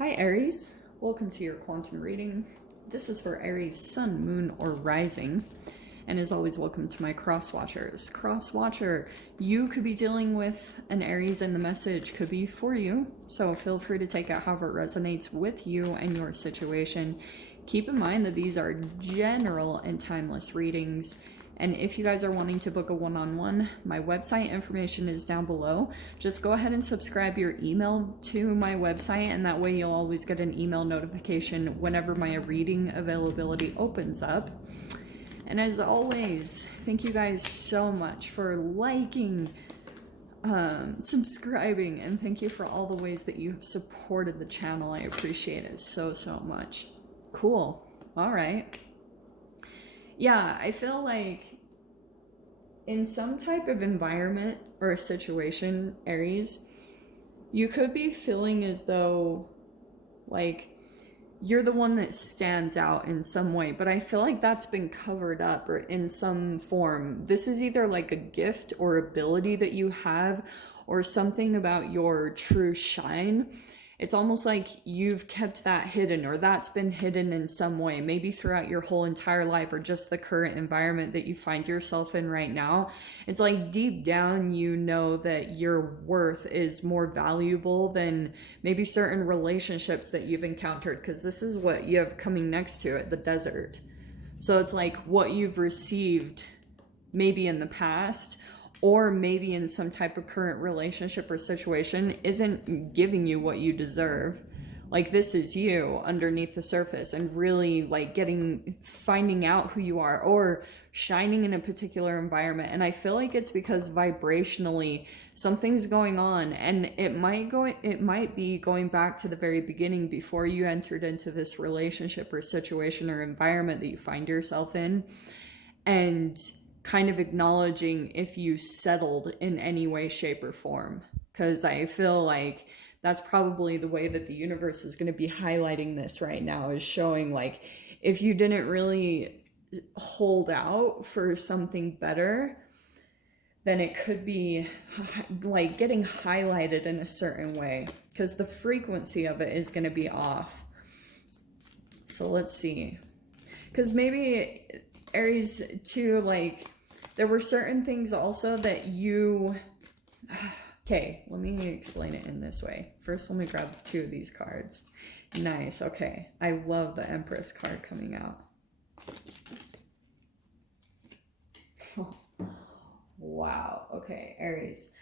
Hi Aries, welcome to your quantum reading. This is for Aries sun, moon, or rising. And as always, welcome to my cross watchers. Cross watcher, you could be dealing with an Aries and the message could be for you. So feel free to take it however it resonates with you and your situation. Keep in mind that these are general and timeless readings. And if you guys are wanting to book a one-on-one, my website information is down below. Just go ahead and subscribe your email to my website, and that way you'll always get an email notification whenever my reading availability opens up. And as always, thank you guys so much for liking, subscribing, and thank you for all the ways that you have supported the channel. I appreciate it so much. Cool. All right. Yeah, I feel like in some type of environment or a situation, Aries, you could be feeling as though like you're the one that stands out in some way, but I feel like that's been covered up or in some form. This is either like a gift or ability that you have or something about your true shine. It's almost like you've kept that hidden, or that's been hidden in some way, maybe throughout your whole entire life or just the current environment that you find yourself in right now. It's like deep down you know that your worth is more valuable than maybe certain relationships that you've encountered, because this is what you have coming next to it, the desert. So it's like what you've received maybe in the past, or maybe in some type of current relationship or situation, isn't giving you what you deserve. Like, this is you underneath the surface and really like finding out who you are or shining in a particular environment. And I feel like it's because vibrationally something's going on, and it might be going back to the very beginning before you entered into this relationship or situation or environment that you find yourself in, and kind of acknowledging if you settled in any way, shape, or form. Because I feel like that's probably the way that the universe is going to be highlighting this right now, is showing like if you didn't really hold out for something better, then it could be like getting highlighted in a certain way, because the frequency of it is going to be off. So let's see. Because maybe Aries too, like there were certain things also that you, okay, let me explain it in this way. First, let me grab 2 of these cards. Nice. Okay, I love the Empress card coming out. Wow. Okay, Aries.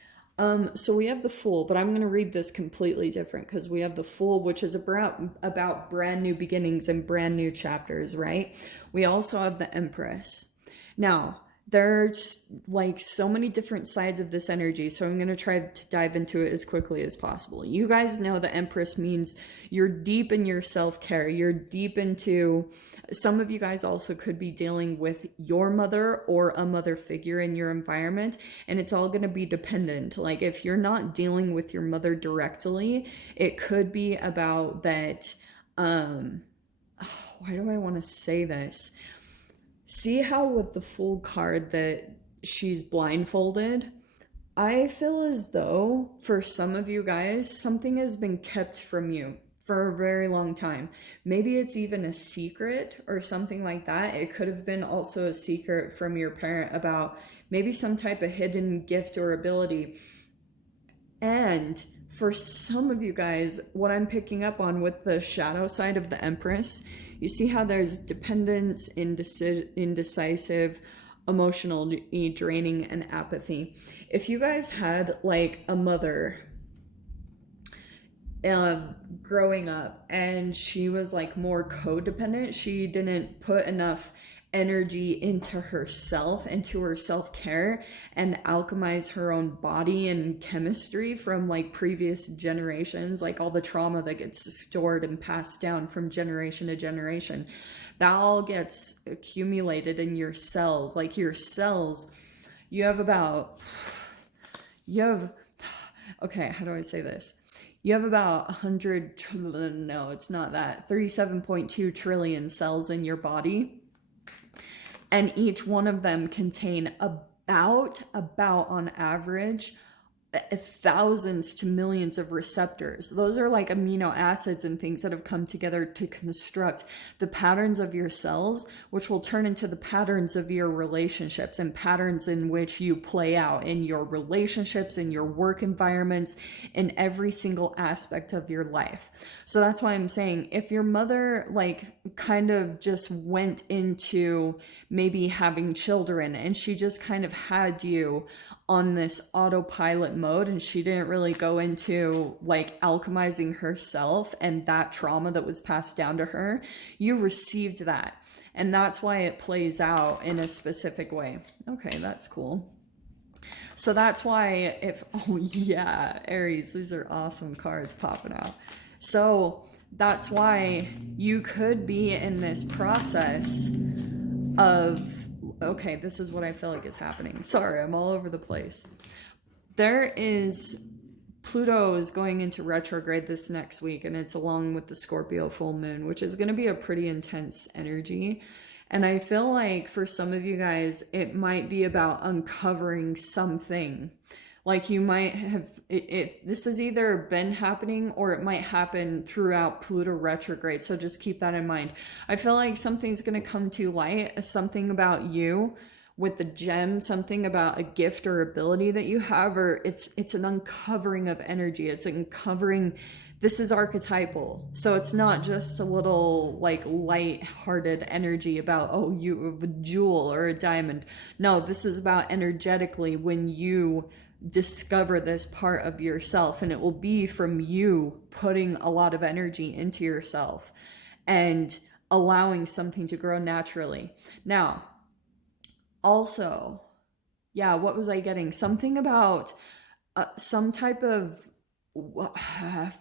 So we have the Fool, but I'm going to read this completely different, because we have the Fool, which is about brand new beginnings and brand new chapters, right? We also have the Empress. Now, there's like so many different sides of this energy, so I'm going to try to dive into it as quickly as possible. You guys know the Empress means you're deep in your self-care. You're deep into, some of you guys also could be dealing with your mother or a mother figure in your environment, and it's all going to be dependent. Like if you're not dealing with your mother directly, it could be about that, why do I want to say this? See how with the Fool card that she's blindfolded? I feel as though for some of you guys, something has been kept from you for a very long time. Maybe it's even a secret or something like that. It could have been also a secret from your parent about maybe some type of hidden gift or ability. And for some of you guys, what I'm picking up on with the shadow side of the Empress, you see how there's dependence, indecisive, emotionally draining, and apathy. If you guys had like a mother growing up and she was like more codependent, she didn't put enough energy into herself, into her self-care, and alchemize her own body and chemistry from like previous generations, like all the trauma that gets stored and passed down from generation to generation, that all gets accumulated in your cells. Like your cells, you have okay, how do I say this? You have about 100, no, it's not that, 37.2 trillion cells in your body. And each one of them contain about on average thousands to millions of receptors. Those are like amino acids and things that have come together to construct the patterns of your cells, which will turn into the patterns of your relationships and patterns in which you play out in your relationships, in your work environments, in every single aspect of your life. So that's why I'm saying, if your mother like kind of just went into maybe having children and she just kind of had you on this autopilot mode and she didn't really go into like alchemizing herself and that trauma that was passed down to her, you received that. And that's why it plays out in a specific way. Okay, that's cool. So that's why oh yeah, Aries, these are awesome cards popping out. So that's why you could be in this process of, okay, this is what I feel like is happening. Sorry, I'm all over the place. Pluto is going into retrograde this next week, and it's along with the Scorpio full moon, which is going to be a pretty intense energy. And I feel like for some of you guys, it might be about uncovering something. Like you might have, this has either been happening or it might happen throughout Pluto retrograde. So just keep that in mind. I feel like something's going to come to light, something about you with the gem, something about a gift or ability that you have, or it's an uncovering of energy. It's uncovering, this is archetypal. So it's not just a little like light-hearted energy about, oh, you have a jewel or a diamond. No, this is about energetically when you discover this part of yourself, and it will be from you putting a lot of energy into yourself and allowing something to grow naturally. Now, also, yeah, what was I getting? Something about some type of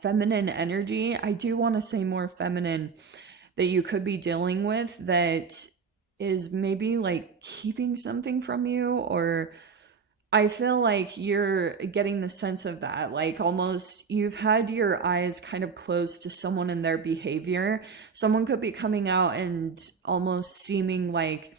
feminine energy. I do want to say more feminine that you could be dealing with that is maybe like keeping something from you, or I feel like you're getting the sense of that, like almost you've had your eyes kind of closed to someone and their behavior. Someone could be coming out and almost seeming like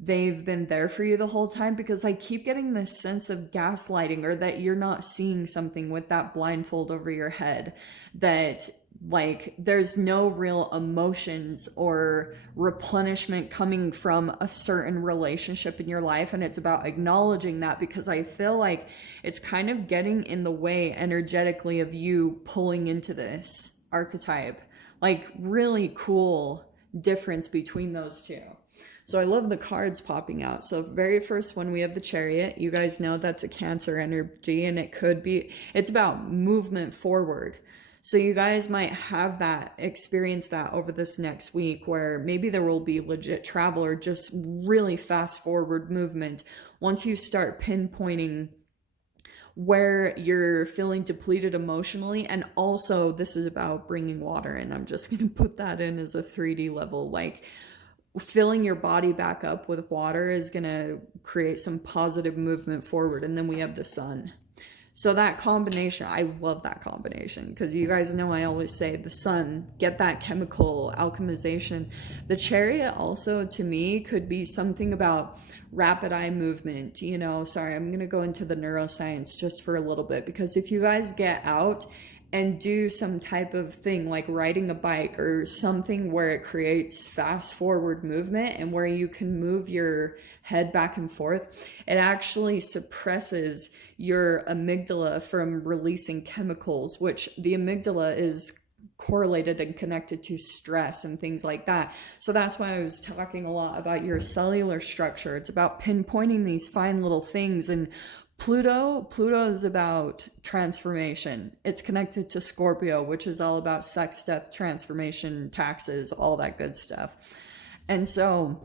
they've been there for you the whole time, because I keep getting this sense of gaslighting, or that you're not seeing something with that blindfold over your head, that like there's no real emotions or replenishment coming from a certain relationship in your life. And it's about acknowledging that, because I feel like it's kind of getting in the way energetically of you pulling into this archetype. Like really cool difference between those two. So I love the cards popping out. So very first one, we have the Chariot. You guys know that's a Cancer energy, and it could be, it's about movement forward. So you guys might have that, experience that over this next week, where maybe there will be legit travel or just really fast forward movement once you start pinpointing where you're feeling depleted emotionally. And also this is about bringing water in. I'm just going to put that in as a 3D level, like filling your body back up with water is going to create some positive movement forward. And then we have the Sun. So that combination, I love that combination, because you guys know I always say the Sun, get that chemical alchemization. The Chariot also to me could be something about rapid eye movement. You know, sorry, I'm going to go into the neuroscience just for a little bit, because if you guys get out and do some type of thing like riding a bike or something where it creates fast forward movement and where you can move your head back and forth, it actually suppresses your amygdala from releasing chemicals, which the amygdala is correlated and connected to stress and things like that. So that's why I was talking a lot about your cellular structure. It's about pinpointing these fine little things. And Pluto is about transformation. It's connected to Scorpio, which is all about sex, death, transformation, taxes, all that good stuff. And so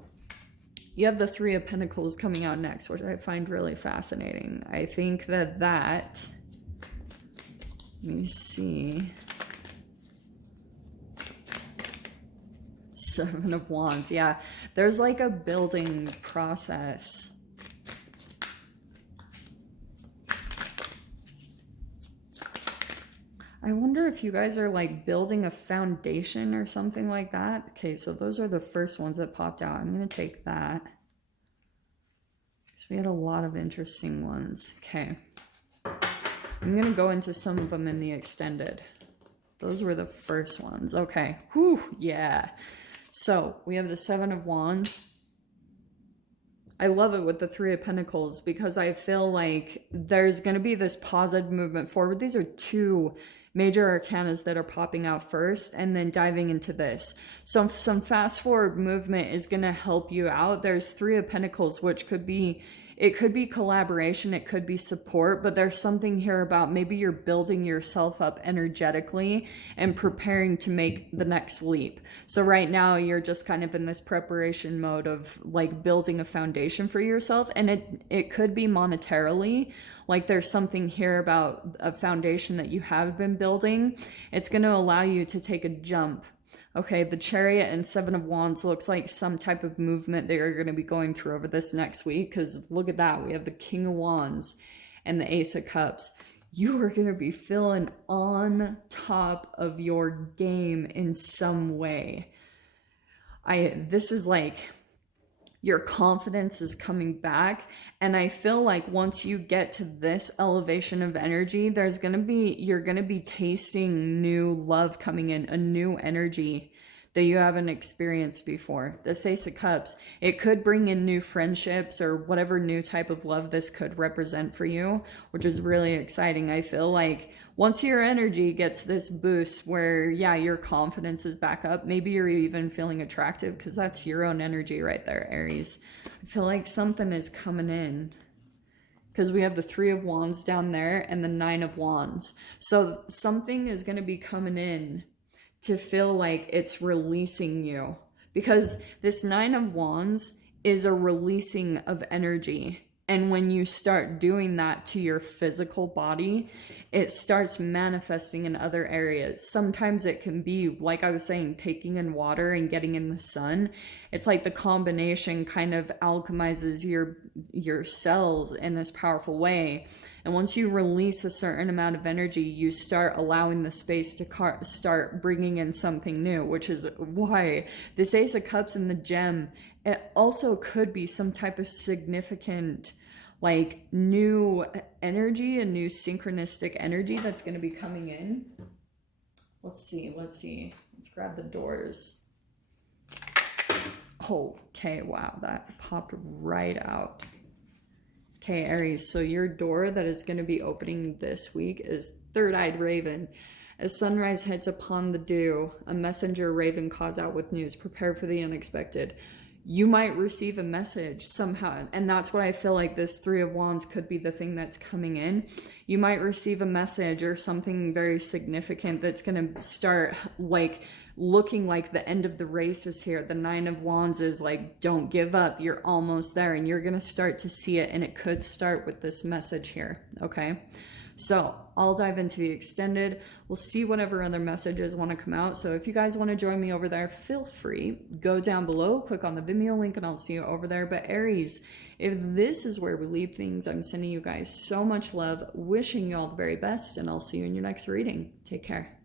you have the Three of Pentacles coming out next, which I find really fascinating. I think that let me see. Seven of Wands. Yeah, there's like a building process. I wonder if you guys are like building a foundation or something like that. Okay, so those are the first ones that popped out. I'm going to take that. So we had a lot of interesting ones. Okay. I'm going to go into some of them in the extended. Those were the first ones. Okay. Whew. Yeah. So we have the Seven of Wands. I love it with the Three of Pentacles because I feel like there's going to be this positive movement forward. These are two major arcanas that are popping out first and then diving into this. So some fast forward movement is going to help you out. There's Three of Pentacles, which could be, it could be collaboration, it could be support, but there's something here about maybe you're building yourself up energetically and preparing to make the next leap. So right now you're just kind of in this preparation mode of like building a foundation for yourself, and it could be monetarily, like there's something here about a foundation that you have been building. It's going to allow you to take a jump. Okay, the Chariot and Seven of Wands looks like some type of movement that you're going to be going through over this next week, because look at that. We have the King of Wands and the Ace of Cups. You are going to be feeling on top of your game in some way. This is like your confidence is coming back. And I feel like once you get to this elevation of energy, you're going to be tasting new love coming in, a new energy that you haven't experienced before. This Ace of Cups, it could bring in new friendships or whatever new type of love this could represent for you, which is really exciting. I feel like once your energy gets this boost where, yeah, your confidence is back up, maybe you're even feeling attractive, because that's your own energy right there, Aries. I feel like something is coming in, because we have the Three of Wands down there and the Nine of Wands. So something is going to be coming in to feel like it's releasing you, because this Nine of Wands is a releasing of energy. And when you start doing that to your physical body, it starts manifesting in other areas. Sometimes it can be, like I was saying, taking in water and getting in the sun. It's like the combination kind of alchemizes your cells in this powerful way. And once you release a certain amount of energy, you start allowing the space to start bringing in something new, which is why this Ace of Cups and the Gem, it also could be some type of significant, like, new energy, a new synchronistic energy that's going to be coming in. Let's see. Let's grab the doors. Oh, okay, wow, that popped right out. Okay, Aries, so your door that is going to be opening this week is Third-Eyed Raven. As sunrise heads upon the dew, a messenger raven calls out with news. Prepare for the unexpected. You might receive a message somehow, and that's what I feel like this Three of Wands could be the thing that's coming in. You might receive a message or something very significant that's going to start like looking like the end of the race is here. The Nine of Wands is like, don't give up, you're almost there, and you're going to start to see it, and it could start with this message here, okay? So I'll dive into the extended. We'll see whatever other messages want to come out. So if you guys want to join me over there, feel free. Go down below, click on the Vimeo link, and I'll see you over there. But Aries, if this is where we leave things, I'm sending you guys so much love, wishing you all the very best, and I'll see you in your next reading. Take care.